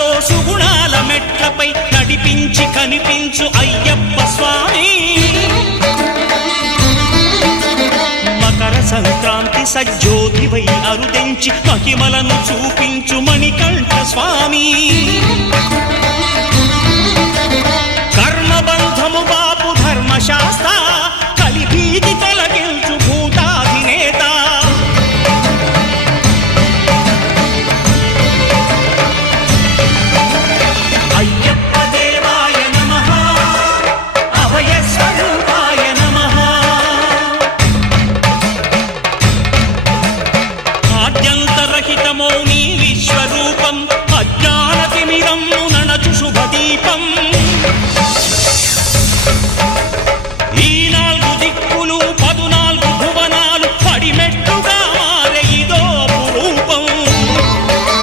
సుఖాలతో సుగుణాల మెట్లపై నడిపించి కనిపించు అయ్యప్ప స్వామి. మకర సంక్రాంతి సజ్జోతివై అరుదెంచి మహిమలను చూపించు మణికంఠ స్వామి. కర్మబంధము బాపు ధర్మశాస్త్ర కలిభీతి తొలగించు భూతాధినేత. అయ్యప్ప దేవాయ నమః, అభయ స్వరూపాయ నమః. ఆద్యంతరహితమో నీ విశ్వరూపం, అజ్ఞానతిమిరం నణచు శుభదీపం.